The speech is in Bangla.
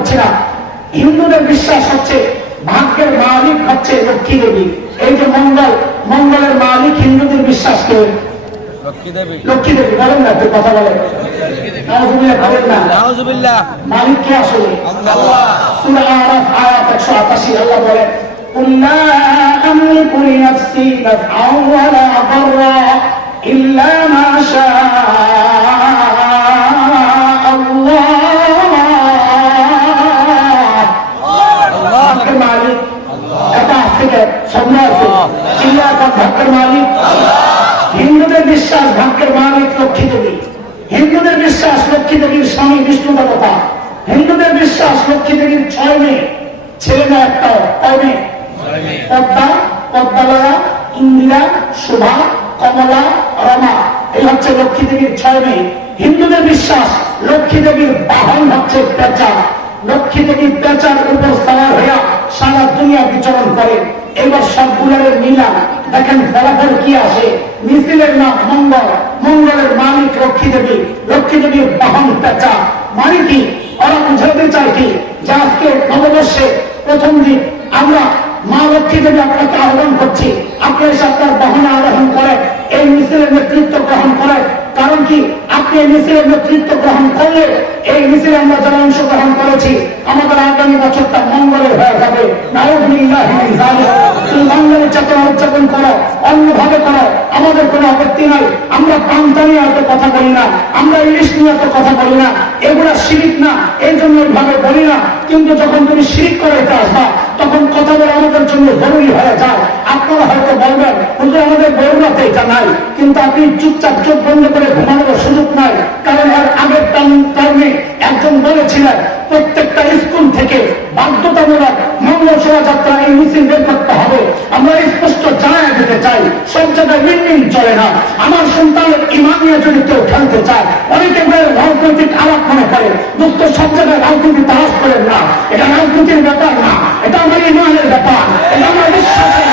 করছি না হিন্দুদের বিশ্বাস হচ্ছে ভাগ্যের মালিক হচ্ছে লক্ষ্মী দেবী এই যে মঙ্গল মঙ্গলের মালিক হিন্দুদের বিশ্বাস কে লক্ষ্মী দেবী লক্ষ্মী দেবী বলেন না একটু কথা বলেন নাউজুবিল্লাহ বলেন না নাউজুবিল্লাহ মালিক কে আসলে আল্লাহ সূরা আরাফ আয়াত 188 আল্লাহ বলেন قل لا أملك لنفسي نفعا ولا ضرا إلا ما شاء থেকে আছে চিল্লা এখন ভাগ্যের মালিক। হিন্দুদের বিশ্বাস ভাগ্যের মালিক লক্ষ্মী দেবী। হিন্দুদের বিশ্বাস লক্ষ্মী দেবীর স্বামী বিষ্ণু দেবতা হিন্দুদের বিশ্বাস লক্ষ্মী দেবীর ছয় মেয়ে। ছেলে মেয়ে একটা কয় মেয়ে? পদ্মা পদ্মালয়া ইন্দিরা শোভা কমলা রমা। এই হচ্ছে লক্ষ্মী দেবীর ছয় মেয়ে। হিন্দুদের বিশ্বাস লক্ষ্মী দেবীর বাহন হচ্ছে পেঁচা। লক্ষ্মী দেবীর পেঁচার উপর সাওয়ার হইয়া সারা দুনিয়া বিচরণ করে। এবার সবগুলোর মিলান দেখেন ফলাফল কি আসে মিছিলের নাম মঙ্গল, মঙ্গলের মালিক লক্ষ্মী দেবী, লক্ষ্মী দেবীর বাহন পেঁচা। মানে কি? ওরা বুঝাতে চায় কি? যে আজকে নববর্ষে প্রথম দিন আমরা মা লক্ষ্মী দেবী আপনাকে আহ্বান করছি। আপনি এসে আপনার বাহন আরোহণ করে, এই মিছিলের নেতৃত্ব গ্রহণ করে। কারণ কি? আপনি এই মিছিলের নেতৃত্ব গ্রহণ করলে এই মিছিলে আমরা যারা অংশগ্রহণ করেছি। আমাদের আগামী বছরটা মঙ্গলের হয়ে যাবে। মঙ্গলের চেতনা উদযাপন করো, অন্যভাবে করো। আমাদের কোনো আপত্তি নাই। আমরা পান্তা নিয়ে এত কথা বলি না। আমরা ইলিশ নিয়ে এত কথা বলি না। এগুলা শিরিক না। এই জন্য ভাবে বলি না। কিন্তু যখন তুমি শিরিক করাইতে আসবা, তখন কথা বলে আমাদের জন্য জরুরি হয়ে যায়। আপনারা হয়তো বলবেন কিন্তু আমাদের বৌরাতে এটা নাই। কিন্তু আপনি চুপচাপ চোখ বন্ধ করে ঘুমানোর সুযোগ বাধ্যতামূলক মঙ্গল চলে না। আমার সন্তানের ইমান নিয়ে যদি কেউ খেলতে চায়, অনেকে রাজনৈতিক দোস্ত সব জায়গায় রাজনীতি করেন না। এটা রাজনীতির ব্যাপার না, এটা আমার ইমানের ব্যাপার, এটা আমার বিশ্বাসের